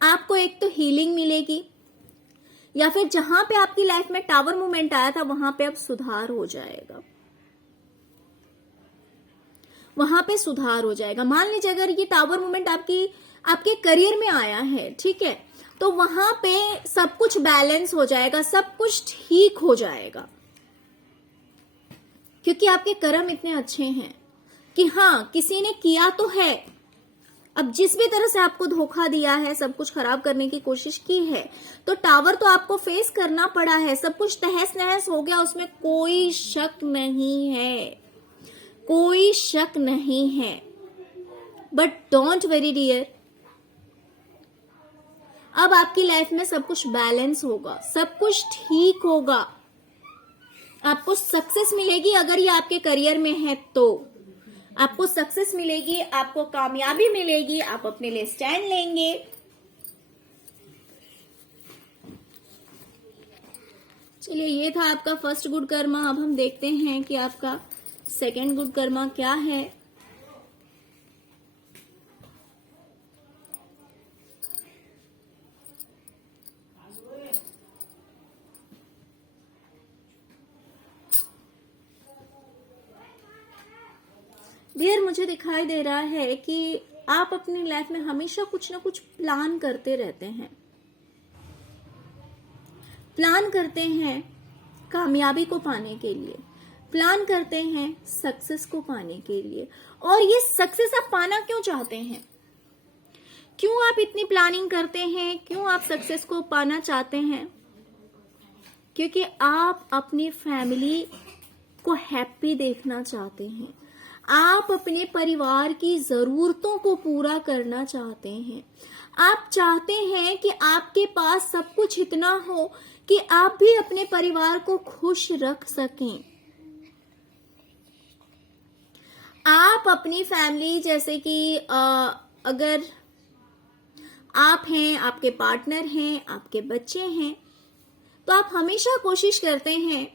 आपको एक तो हीलिंग मिलेगी, या फिर जहां पे आपकी लाइफ में टावर मूवमेंट आया था वहां पे अब सुधार हो जाएगा, वहां पे सुधार हो जाएगा। मान लीजिए अगर ये टावर मूवमेंट आपके करियर में आया है, ठीक है, तो वहां पे सब कुछ बैलेंस हो जाएगा, सब कुछ ठीक हो जाएगा, क्योंकि आपके कर्म इतने अच्छे हैं कि हाँ किसी ने किया तो है। अब जिस भी तरह से आपको धोखा दिया है, सब कुछ खराब करने की कोशिश की है, तो टावर तो आपको फेस करना पड़ा है। सब कुछ तहस नहस हो गया, उसमें कोई शक नहीं है, कोई शक नहीं है। बट डोंट वेरी डियर, अब आपकी लाइफ में सब कुछ बैलेंस होगा, सब कुछ ठीक होगा, आपको सक्सेस मिलेगी। अगर ये आपके करियर में है तो आपको सक्सेस मिलेगी, आपको कामयाबी मिलेगी, आप अपने लिए स्टैंड लेंगे। चलिए, ये था आपका फर्स्ट गुड कर्मा। अब हम देखते हैं कि आपका सेकंड गुड कर्मा क्या है। डियर, मुझे दिखाई दे रहा है कि आप अपनी लाइफ में हमेशा कुछ ना कुछ प्लान करते रहते हैं, प्लान करते हैं कामयाबी को पाने के लिए, प्लान करते हैं सक्सेस को पाने के लिए। और ये सक्सेस आप पाना क्यों चाहते हैं? क्यों आप इतनी प्लानिंग करते हैं? क्यों आप सक्सेस को पाना चाहते हैं? क्योंकि आप अपनी फैमिली को हैप्पी देखना चाहते हैं, आप अपने परिवार की जरूरतों को पूरा करना चाहते हैं। आप चाहते हैं कि आपके पास सब कुछ इतना हो कि आप भी अपने परिवार को खुश रख सकें। आप अपनी फैमिली, जैसे कि अगर आप हैं, आपके पार्टनर हैं, आपके बच्चे हैं, तो आप हमेशा कोशिश करते हैं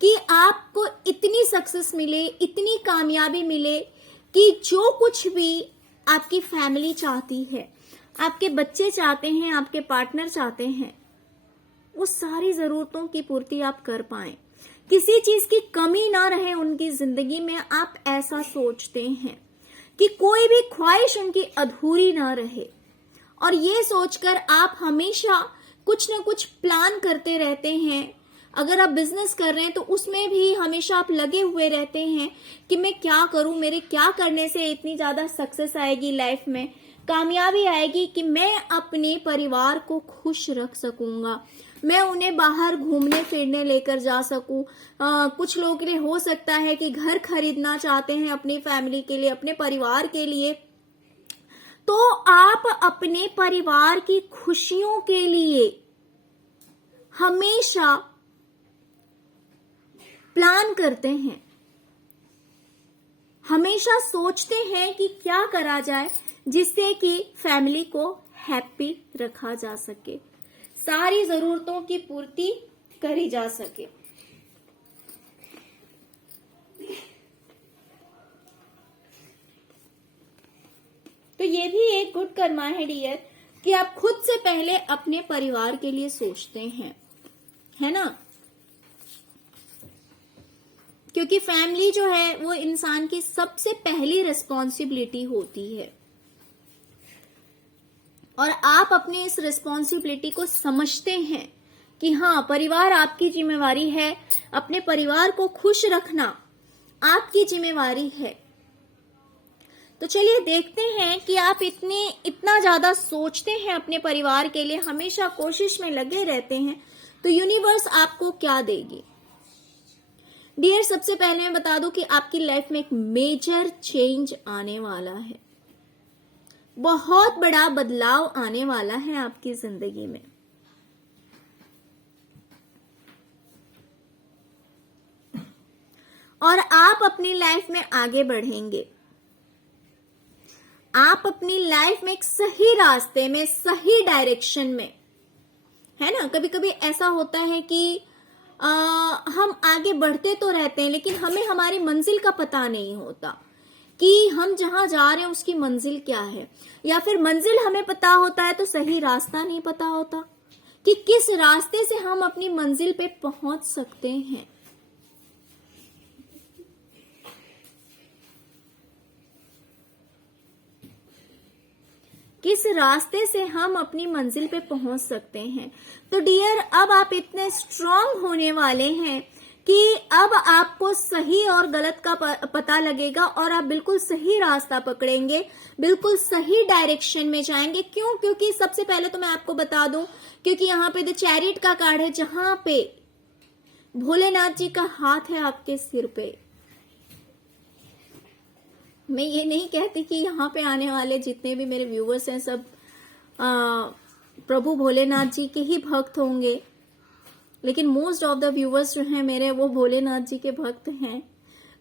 कि आपको इतनी सक्सेस मिले, इतनी कामयाबी मिले कि जो कुछ भी आपकी फैमिली चाहती है, आपके बच्चे चाहते हैं, आपके पार्टनर चाहते हैं, वो सारी जरूरतों की पूर्ति आप कर पाएं, किसी चीज की कमी ना रहे उनकी जिंदगी में। आप ऐसा सोचते हैं कि कोई भी ख्वाहिश उनकी अधूरी ना रहे, और ये सोचकर आप हमेशा कुछ न कुछ प्लान करते रहते हैं। अगर आप बिजनेस कर रहे हैं तो उसमें भी हमेशा आप लगे हुए रहते हैं कि मैं क्या करूं, मेरे क्या करने से इतनी ज्यादा सक्सेस आएगी लाइफ में, कामयाबी आएगी कि मैं अपने परिवार को खुश रख सकूंगा, मैं उन्हें बाहर घूमने फिरने लेकर जा सकूं। कुछ लोगों के लिए हो सकता है कि घर खरीदना चाहते हैं अपनी फैमिली के लिए, अपने परिवार के लिए। तो आप अपने परिवार की खुशियों के लिए हमेशा प्लान करते हैं, हमेशा सोचते हैं कि क्या करा जाए जिससे कि फैमिली को हैप्पी रखा जा सके, सारी जरूरतों की पूर्ति करी जा सके। तो ये भी एक गुड कर्मा है डियर, कि आप खुद से पहले अपने परिवार के लिए सोचते हैं, है ना? क्योंकि फैमिली जो है वो इंसान की सबसे पहली रिस्पॉन्सिबिलिटी होती है, और आप अपनी इस रिस्पॉन्सिबिलिटी को समझते हैं कि हाँ, परिवार आपकी जिम्मेवारी है, अपने परिवार को खुश रखना आपकी जिम्मेवारी है। तो चलिए देखते हैं कि आप इतना ज्यादा सोचते हैं अपने परिवार के लिए, हमेशा कोशिश में लगे रहते हैं, तो यूनिवर्स आपको क्या देगी। डियर, सबसे पहले मैं बता दूं कि आपकी लाइफ में एक मेजर चेंज आने वाला है, बहुत बड़ा बदलाव आने वाला है आपकी जिंदगी में। और आप अपनी लाइफ में आगे बढ़ेंगे, आप अपनी लाइफ में एक सही रास्ते में, सही डायरेक्शन में, है ना? कभी कभी ऐसा होता है कि हम आगे बढ़ते तो रहते हैं, लेकिन हमें हमारी मंजिल का पता नहीं होता कि हम जहां जा रहे हैं उसकी मंजिल क्या है, या फिर मंजिल हमें पता होता है तो सही रास्ता नहीं पता होता कि किस रास्ते से हम अपनी मंजिल पे पहुंच सकते हैं। किस रास्ते से हम अपनी मंजिल पे पहुंच सकते हैं। तो डियर, अब आप इतने स्ट्रांग होने वाले हैं कि अब आपको सही और गलत का पता लगेगा और आप बिल्कुल सही रास्ता पकड़ेंगे, बिल्कुल सही डायरेक्शन में जाएंगे। क्यों? क्योंकि सबसे पहले तो मैं आपको बता दूं, क्योंकि यहाँ पे द चैरिट का कार्ड है, जहां पे भोलेनाथ जी का हाथ है आपके सिर पे। मैं ये नहीं कहती कि यहाँ पे आने वाले जितने भी मेरे व्यूअर्स हैं सब प्रभु भोलेनाथ जी के ही भक्त होंगे, लेकिन मोस्ट ऑफ द व्यूअर्स जो हैं मेरे, वो भोलेनाथ जी के भक्त हैं।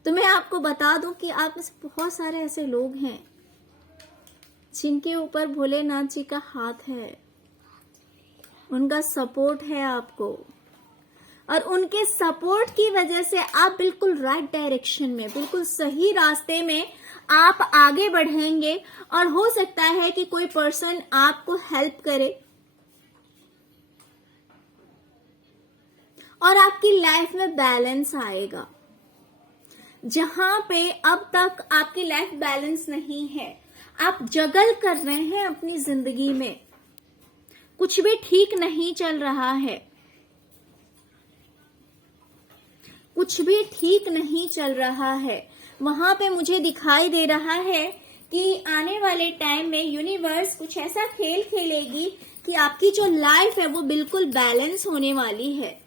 तो मैं आपको बता दूं कि आप में से बहुत सारे ऐसे लोग हैं जिनके ऊपर भोलेनाथ जी का हाथ है, उनका सपोर्ट है आपको, और उनके सपोर्ट की वजह से आप बिल्कुल राइट डायरेक्शन में, बिल्कुल सही रास्ते में आप आगे बढ़ेंगे। और हो सकता है कि कोई पर्सन आपको हेल्प करे और आपकी लाइफ में बैलेंस आएगा। जहां पे अब तक आपकी लाइफ बैलेंस नहीं है, आप जगल कर रहे हैं अपनी जिंदगी में, कुछ भी ठीक नहीं चल रहा है, कुछ भी ठीक नहीं चल रहा है, वहां पे मुझे दिखाई दे रहा है कि आने वाले टाइम में यूनिवर्स कुछ ऐसा खेल खेलेगी कि आपकी जो लाइफ है वो बिल्कुल बैलेंस होने वाली है।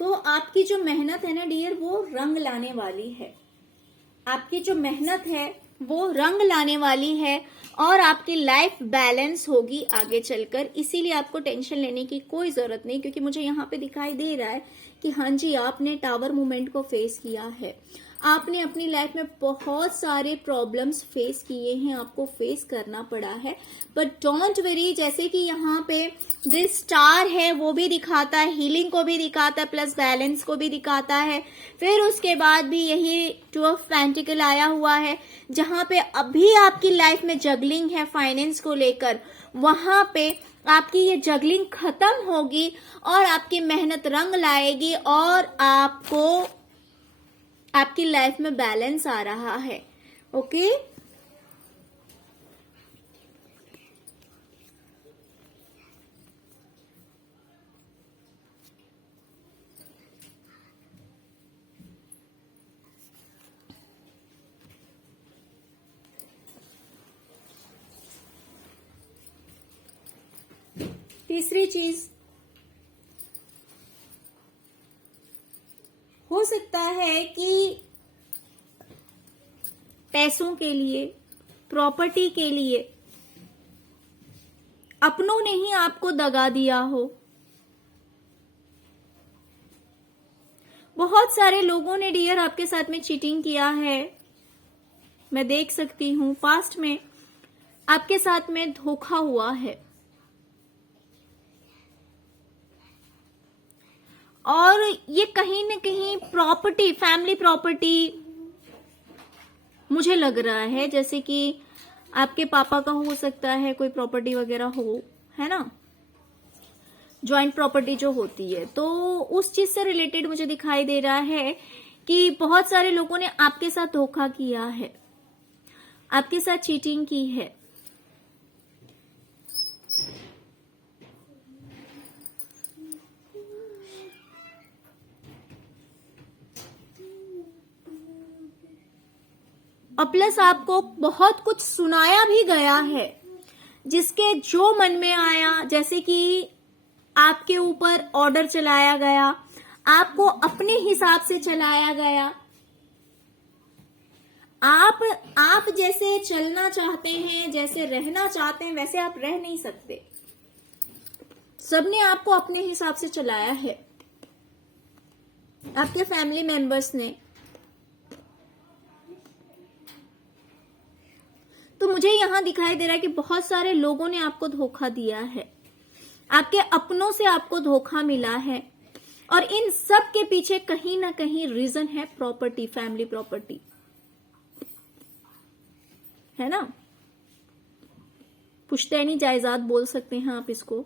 तो आपकी जो मेहनत है ना डियर, वो रंग लाने वाली है। आपकी जो मेहनत है वो रंग लाने वाली है और आपकी लाइफ बैलेंस होगी आगे चलकर। इसीलिए आपको टेंशन लेने की कोई जरूरत नहीं, क्योंकि मुझे यहाँ पे दिखाई दे रहा है कि हाँ जी, आपने टावर मूवमेंट को फेस किया है, आपने अपनी लाइफ में बहुत सारे प्रॉब्लम्स फेस किए हैं, आपको फेस करना पड़ा है। बट डोंट वरी, जैसे कि यहाँ पे दिस स्टार है वो भी दिखाता है, हीलिंग को भी दिखाता है, प्लस बैलेंस को भी दिखाता है। फिर उसके बाद भी यही 2 ऑफ पेंटिकल आया हुआ है, जहां पे अभी आपकी लाइफ में जगलिंग है फाइनेंस को लेकर, वहां पे आपकी ये जगलिंग खत्म होगी और आपकी मेहनत रंग लाएगी और आपको आपकी लाइफ में बैलेंस आ रहा है। ओके, तीसरी चीज, हो सकता है कि पैसों के लिए, प्रॉपर्टी के लिए अपनों ने ही आपको दगा दिया हो। बहुत सारे लोगों ने डियर आपके साथ में चीटिंग किया है, मैं देख सकती हूं। पास्ट में आपके साथ में धोखा हुआ है और ये कहीं न कहीं प्रॉपर्टी, फैमिली प्रॉपर्टी मुझे लग रहा है, जैसे कि आपके पापा का हो सकता है कोई प्रॉपर्टी वगैरह हो, है ना, जॉइंट प्रॉपर्टी जो होती है, तो उस चीज से रिलेटेड मुझे दिखाई दे रहा है कि बहुत सारे लोगों ने आपके साथ धोखा किया है, आपके साथ चीटिंग की है। और प्लस आपको बहुत कुछ सुनाया भी गया है, जिसके जो मन में आया, जैसे कि आपके ऊपर ऑर्डर चलाया गया, आपको अपने हिसाब से चलाया गया। आप जैसे चलना चाहते हैं, जैसे रहना चाहते हैं, वैसे आप रह नहीं सकते। सबने आपको अपने हिसाब से चलाया है, आपके फैमिली मेंबर्स ने। तो मुझे यहां दिखाई दे रहा है कि बहुत सारे लोगों ने आपको धोखा दिया है, आपके अपनों से आपको धोखा मिला है, और इन सब के पीछे कहीं ना कहीं रीजन है प्रॉपर्टी, फैमिली प्रॉपर्टी। है ना, पुश्तैनी जायदाद बोल सकते हैं आप इसको,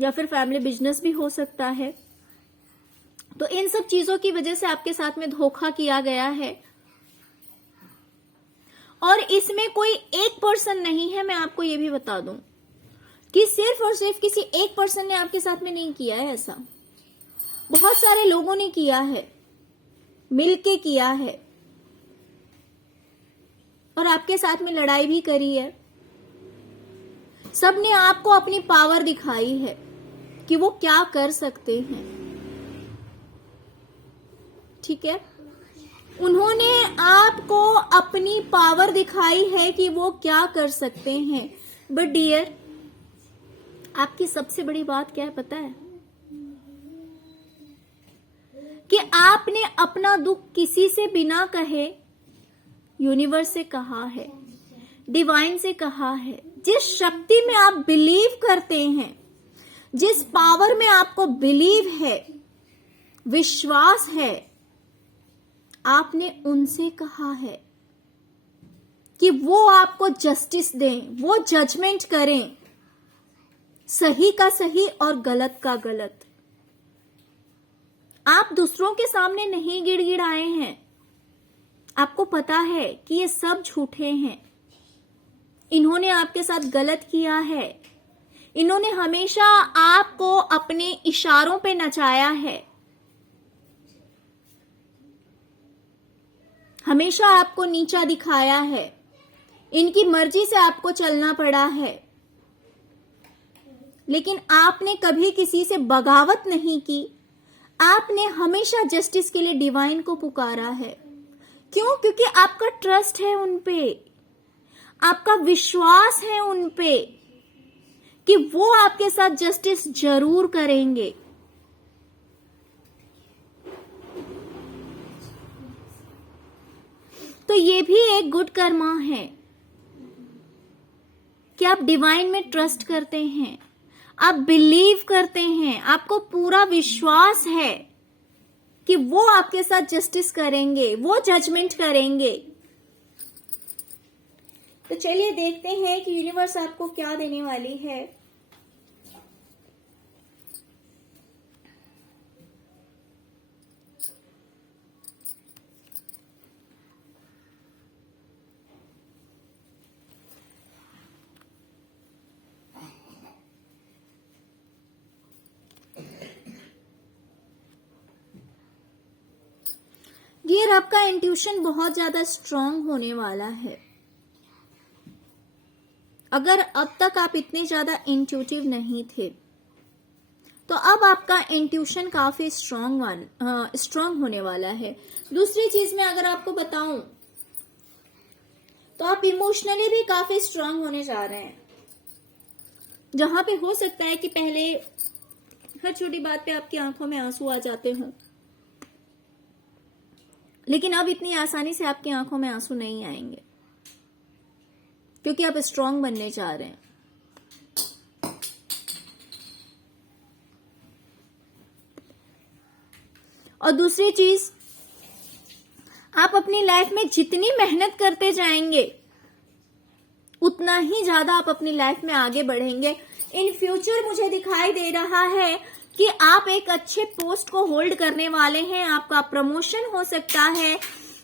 या फिर फैमिली बिजनेस भी हो सकता है। तो इन सब चीजों की वजह से आपके साथ में धोखा किया गया है, और इसमें कोई एक पर्सन नहीं है, मैं आपको ये भी बता दूं कि सिर्फ और सिर्फ किसी एक पर्सन ने आपके साथ में नहीं किया है ऐसा, बहुत सारे लोगों ने किया है, मिलके किया है, और आपके साथ में लड़ाई भी करी है। सबने आपको अपनी पावर दिखाई है कि वो क्या कर सकते हैं, ठीक है। उन्होंने आपको अपनी पावर दिखाई है कि वो क्या कर सकते हैं। बट डियर, आपकी सबसे बड़ी बात क्या है पता है? कि आपने अपना दुख किसी से बिना कहे यूनिवर्स से कहा है, डिवाइन से कहा है। जिस शक्ति में आप बिलीव करते हैं, जिस पावर में आपको बिलीव है, विश्वास है, आपने उनसे कहा है कि वो आपको जस्टिस दें, वो जजमेंट करें, सही का सही और गलत का गलत। आप दूसरों के सामने नहीं गिड़गिड़ाए हैं, आपको पता है कि ये सब झूठे हैं, इन्होंने आपके साथ गलत किया है, इन्होंने हमेशा आपको अपने इशारों पे नचाया है, हमेशा आपको नीचा दिखाया है, इनकी मर्जी से आपको चलना पड़ा है। लेकिन आपने कभी किसी से बगावत नहीं की, आपने हमेशा जस्टिस के लिए डिवाइन को पुकारा है। क्यों? क्योंकि आपका ट्रस्ट है उन पे, आपका विश्वास है उन पे कि वो आपके साथ जस्टिस जरूर करेंगे। तो ये भी एक गुड कर्मा है कि आप डिवाइन में ट्रस्ट करते हैं, आप बिलीव करते हैं, आपको पूरा विश्वास है कि वो आपके साथ जस्टिस करेंगे, वो जजमेंट करेंगे। तो चलिए देखते हैं कि यूनिवर्स आपको क्या देने वाली है। डियर, आपका इंट्यूशन बहुत ज्यादा स्ट्रांग होने वाला है। अगर अब तक आप इतने ज्यादा इंट्यूटिव नहीं थे, तो अब आपका इंट्यूशन काफी स्ट्रांग होने वाला है। दूसरी चीज मैं अगर आपको बताऊं तो आप इमोशनली भी काफी स्ट्रांग होने जा रहे हैं। जहां पे हो सकता है कि पहले हर छोटी बात पे आपकी आंखों में आंसू आ जाते हों, लेकिन अब इतनी आसानी से आपकी आंखों में आंसू नहीं आएंगे, क्योंकि आप स्ट्रांग बनने जा रहे हैं। और दूसरी चीज, आप अपनी लाइफ में जितनी मेहनत करते जाएंगे, उतना ही ज्यादा आप अपनी लाइफ में आगे बढ़ेंगे। इन फ्यूचर मुझे दिखाई दे रहा है कि आप एक अच्छे पोस्ट को होल्ड करने वाले हैं, आपका प्रमोशन हो सकता है,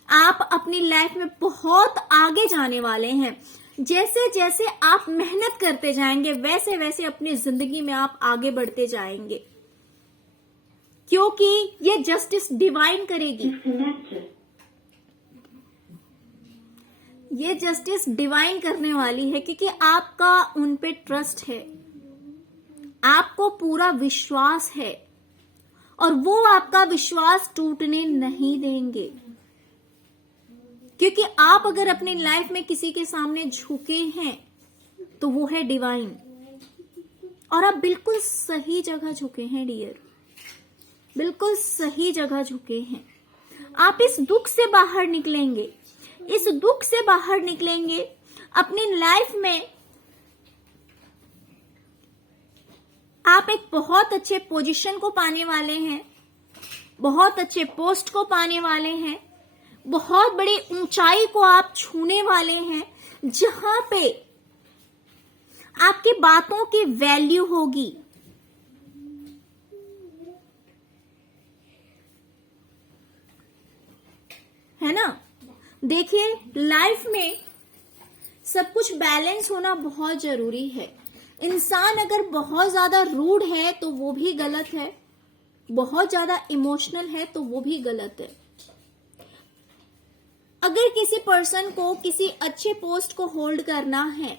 आप अपनी लाइफ में बहुत आगे जाने वाले हैं। जैसे जैसे आप मेहनत करते जाएंगे, वैसे वैसे अपनी जिंदगी में आप आगे बढ़ते जाएंगे, क्योंकि ये जस्टिस डिवाइन करेगी। ये जस्टिस डिवाइन करने वाली है, क्योंकि आपका उन पे ट्रस्ट है, आपको पूरा विश्वास है, और वो आपका विश्वास टूटने नहीं देंगे। क्योंकि आप अगर अपनी लाइफ में किसी के सामने झुके हैं तो वो है डिवाइन, और आप बिल्कुल सही जगह झुके हैं डियर, बिल्कुल सही जगह झुके हैं। आप इस दुख से बाहर निकलेंगे, इस दुख से बाहर निकलेंगे। अपनी लाइफ में आप एक बहुत अच्छे पोजीशन को पाने वाले हैं, बहुत अच्छे पोस्ट को पाने वाले हैं, बहुत बड़े ऊंचाई को आप छूने वाले हैं, जहां पे आपकी बातों की वैल्यू होगी। है ना? देखिए, लाइफ में सब कुछ बैलेंस होना बहुत जरूरी है। इंसान अगर बहुत ज्यादा रूड है तो वो भी गलत है, बहुत ज्यादा इमोशनल है तो वो भी गलत है। अगर किसी पर्सन को किसी अच्छे पोस्ट को होल्ड करना है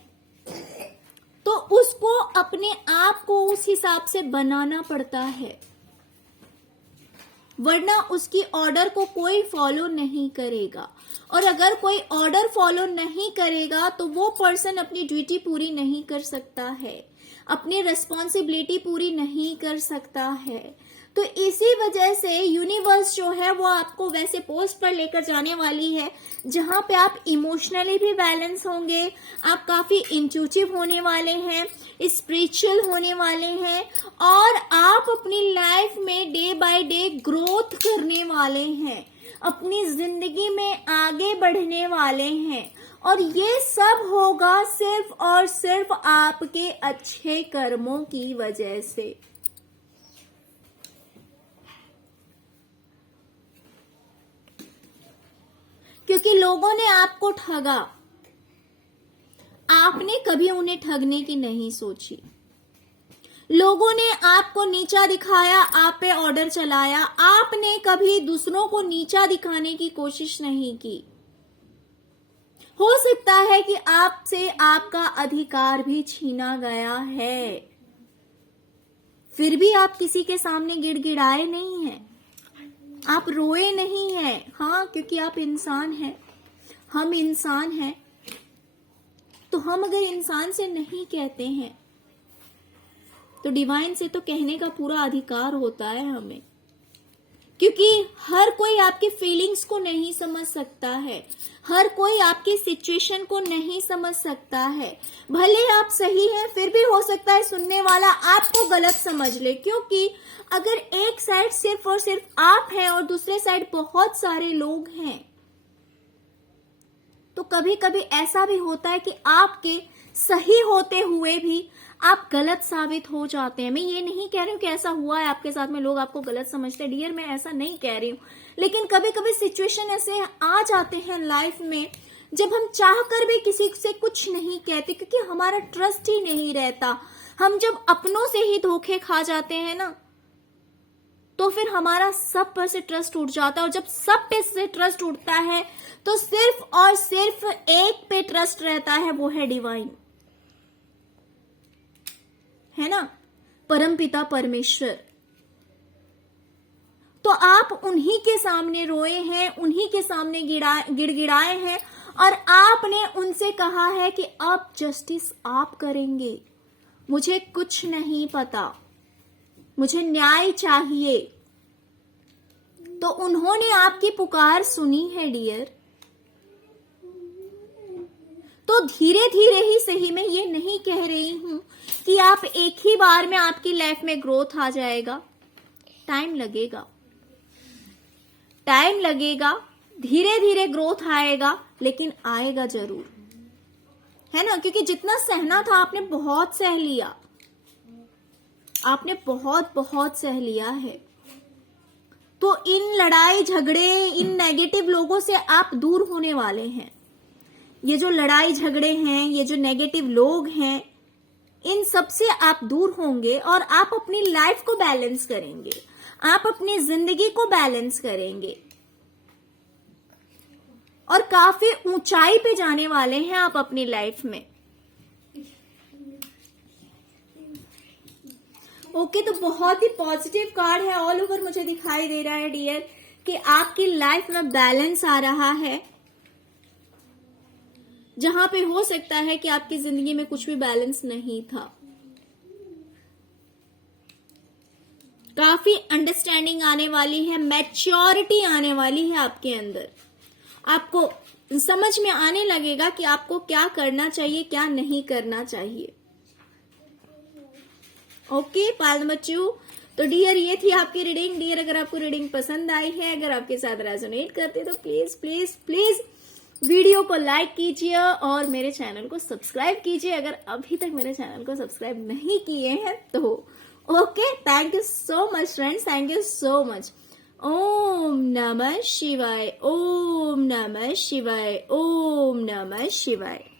तो उसको अपने आप को उस हिसाब से बनाना पड़ता है, वरना उसकी ऑर्डर को कोई फॉलो नहीं करेगा। और अगर कोई ऑर्डर फॉलो नहीं करेगा तो वो पर्सन अपनी ड्यूटी पूरी नहीं कर सकता है, अपनी रिस्पॉन्सिबिलिटी पूरी नहीं कर सकता है। तो इसी वजह से यूनिवर्स जो है वो आपको वैसे पोस्ट पर लेकर जाने वाली है जहां पे आप इमोशनली भी बैलेंस होंगे, आप काफी इंट्यूटिव होने वाले हैं, स्पिरिचुअल होने वाले हैं, और आप अपनी लाइफ में डे बाय डे ग्रोथ करने वाले हैं, अपनी जिंदगी में आगे बढ़ने वाले हैं। और ये सब होगा सिर्फ और सिर्फ आपके अच्छे कर्मों की वजह से। क्योंकि लोगों ने आपको ठगा, आपने कभी उन्हें ठगने की नहीं सोची। लोगों ने आपको नीचा दिखाया, आप पे ऑर्डर चलाया, आपने कभी दूसरों को नीचा दिखाने की कोशिश नहीं की। हो सकता है कि आपसे आपका अधिकार भी छीना गया है, फिर भी आप किसी के सामने गिड़गिड़ाए नहीं हैं, आप रोए नहीं हैं। हाँ, क्योंकि आप इंसान हैं, हम इंसान हैं। तो हम अगर इंसान से नहीं कहते हैं तो डिवाइन से तो कहने का पूरा अधिकार होता है हमें, क्योंकि हर कोई आपकी फीलिंग्स को नहीं समझ सकता है, हर कोई आपकी सिचुएशन को नहीं समझ सकता है। भले आप सही हैं, फिर भी हो सकता है सुनने वाला आपको गलत समझ ले, क्योंकि अगर एक साइड सिर्फ और सिर्फ आप हैं और दूसरे साइड बहुत सारे लोग हैं, तो कभी कभी ऐसा भी होता है कि आपके सही होते हुए भी आप गलत साबित हो जाते हैं। मैं ये नहीं कह रही हूँ कि ऐसा हुआ है आपके साथ में, लोग आपको गलत समझते हैं, डियर, मैं ऐसा नहीं कह रही हूँ। लेकिन कभी कभी सिचुएशन ऐसे आ जाते हैं लाइफ में जब हम चाहकर भी किसी से कुछ नहीं कहते, क्योंकि हमारा ट्रस्ट ही नहीं रहता। हम जब अपनों से ही धोखे खा जाते हैं ना, तो फिर हमारा सब पर से ट्रस्ट उठ जाता है। और जब सब पे से ट्रस्ट उठता है तो सिर्फ और सिर्फ एक पे ट्रस्ट रहता है, वो है डिवाइन, है ना, परमपिता परमेश्वर। तो आप उन्हीं के सामने रोए हैं, उन्हीं के सामने गिड़गिड़ाए हैं, और आपने उनसे कहा है कि अब जस्टिस आप करेंगे, मुझे कुछ नहीं पता, मुझे न्याय चाहिए। तो उन्होंने आपकी पुकार सुनी है डियर। तो धीरे धीरे ही सही, मैं ये नहीं कह रही हूं कि आप एक ही बार में आपकी लाइफ में ग्रोथ आ जाएगा, टाइम लगेगा, टाइम लगेगा, धीरे धीरे ग्रोथ आएगा, लेकिन आएगा जरूर, है ना। क्योंकि जितना सहना था आपने बहुत सह लिया, आपने बहुत बहुत सह लिया है। तो इन लड़ाई झगड़े, इन नेगेटिव लोगों से आप दूर होने वाले हैं। ये जो लड़ाई झगड़े हैं, ये जो नेगेटिव लोग हैं, इन सब से आप दूर होंगे और आप अपनी लाइफ को बैलेंस करेंगे, आप अपनी जिंदगी को बैलेंस करेंगे और काफी ऊंचाई पे जाने वाले हैं आप अपनी लाइफ में। ओके, तो बहुत ही पॉजिटिव कार्ड है, ऑल ओवर मुझे दिखाई दे रहा है डियर कि आपकी लाइफ में बैलेंस आ रहा है, जहां पे हो सकता है कि आपकी जिंदगी में कुछ भी बैलेंस नहीं था। काफी अंडरस्टैंडिंग आने वाली है, मैच्योरिटी आने वाली है आपके अंदर। आपको समझ में आने लगेगा कि आपको क्या करना चाहिए, क्या नहीं करना चाहिए। ओके पाल नंबर 2, तो डियर ये थी आपकी रीडिंग। डियर अगर आपको रीडिंग पसंद आई है, अगर आपके साथ रेजोनेट करते तो प्लीज प्लीज प्लीज वीडियो को लाइक कीजिए और मेरे चैनल को सब्सक्राइब कीजिए अगर अभी तक मेरे चैनल को सब्सक्राइब नहीं किए हैं तो। Okay, thank you so much friends, thank you so much. ओम नमः शिवाय, ओम नमः शिवाय, ओम नमः शिवाय।